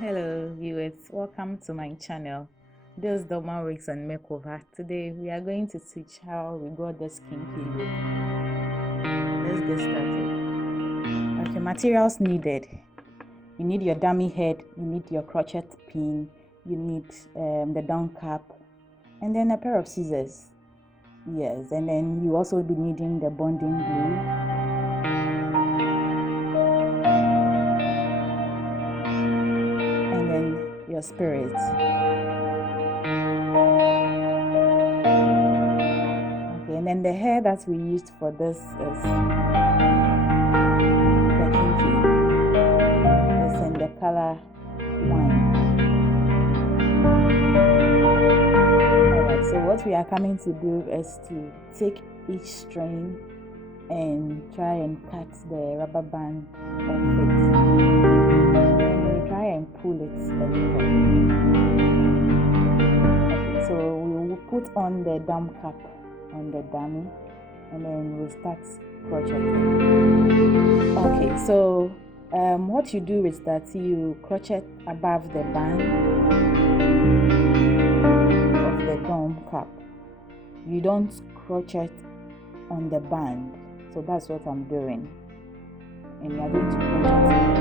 Hello viewers, welcome to my channel. This is Doma Wigs and Makeover. Today we are going to teach how we got this kinky look. Let's get started. Okay, materials needed. You need your dummy head, you need your crochet pin, you need the down cap, and then a pair of scissors. Yes, and then you also be needing the bonding glue. Your spirit. Okay, and then the hair that we used for this is the kinky. It's in the color wine. Alright, so what we are coming to do is to take each string and try and cut the rubber band off it. And pull it a little. Okay, so we will put on the dam cap on the dummy and then we'll start crocheting. Okay, so what you do is that you crochet above the band of the dam cap. You don't crochet on the band, so that's what I'm doing. And you are going to crochet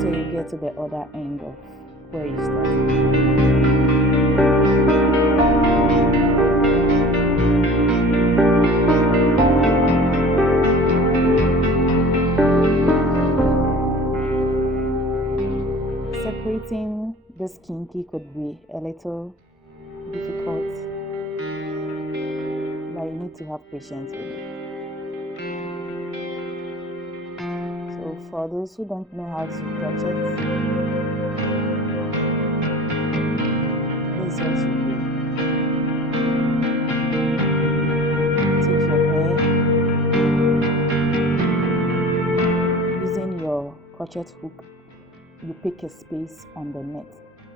so you get to the other end of where you started. Separating this kinky could be a little difficult, but you need to have patience with it. So for those who don't know how to crochet, this is what you do. Take your hair, using your crochet hook, you pick a space on the net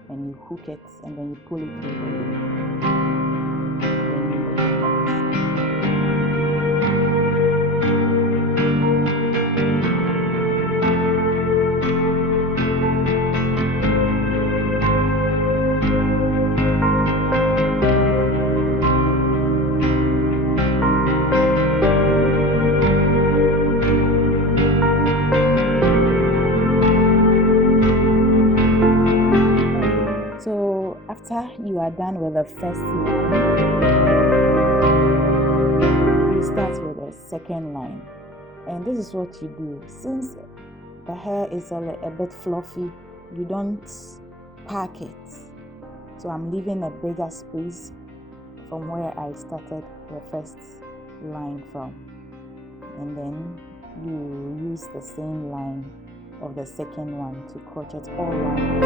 and you hook it and then you pull it through. After you are done with the first line, you start with the second line, and this is what you do. Since the hair is a bit fluffy, you don't pack it, so I'm leaving a bigger space from where I started the first line from, and then you use the same line of the second one to crochet all around.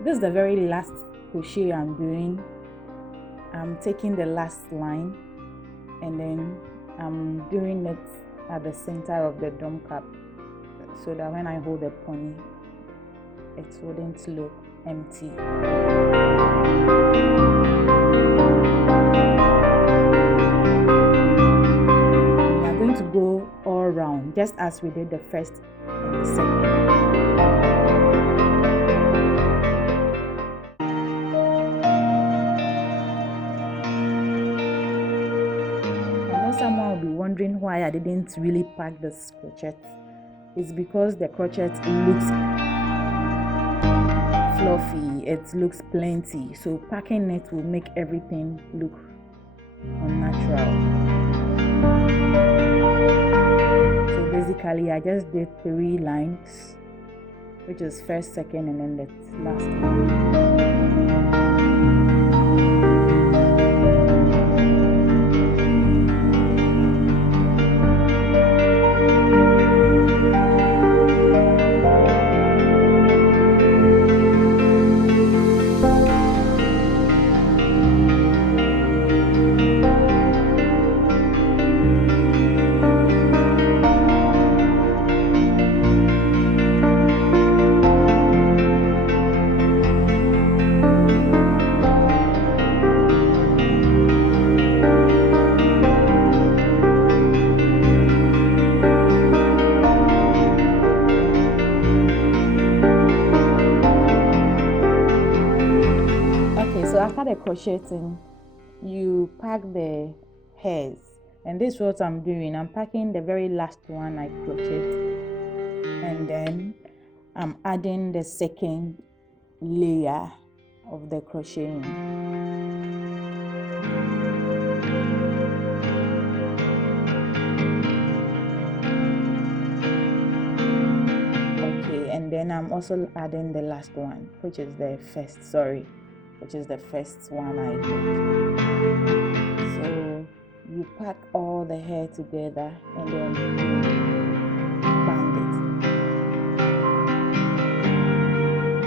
This is the very last crochet I'm doing. I'm taking the last line and then I'm doing it at the center of the dome cap so that when I hold the pony it wouldn't look empty. We are going to go all around just as we did the first and the second. Someone will be wondering why I didn't really pack this crochet. It's because the crochet looks fluffy, it looks plenty, so packing it will make everything look unnatural. So basically I just did 3 lines, which is first, second, and then the last one. So after the crocheting, you pack the hairs, and this is what I'm doing. I'm packing the very last one I crocheted, and then I'm adding the second layer of the crocheting. Okay, and then I'm also adding the last one, which is the first one I did. So you pack all the hair together and then band it.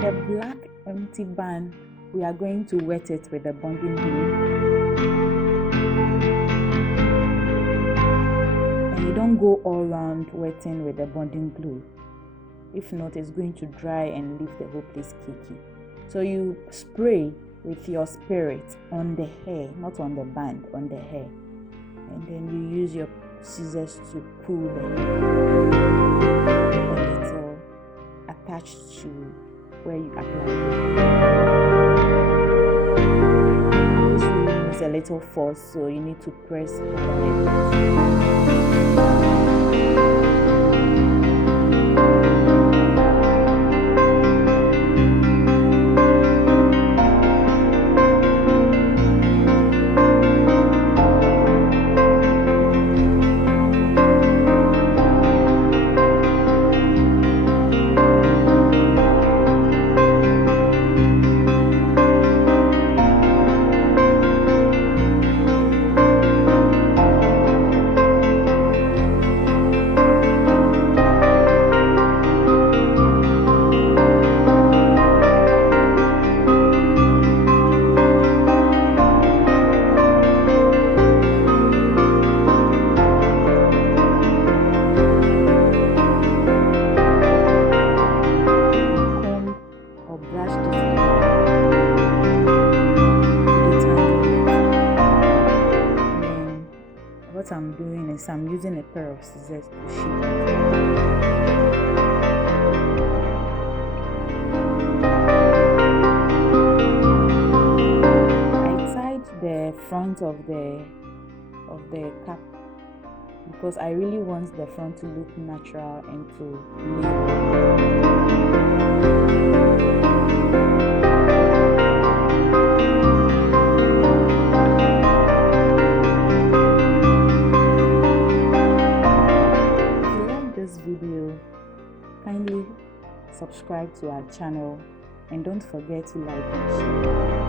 The black empty band, we are going to wet it with the bonding glue. And you don't go all around wetting with the bonding glue. If not, it's going to dry and leave the whole place cakey. So you spray with your spirit on the hair, not on the band, on the hair. And then you use your scissors to pull the hair a little attached to where you apply it. This will use a little force, so you need to press on it. What I'm doing is I'm using a pair of scissors to shape it. I tied the front of the cap because I really want the front to look natural and to video, kindly subscribe to our channel and don't forget to like and share.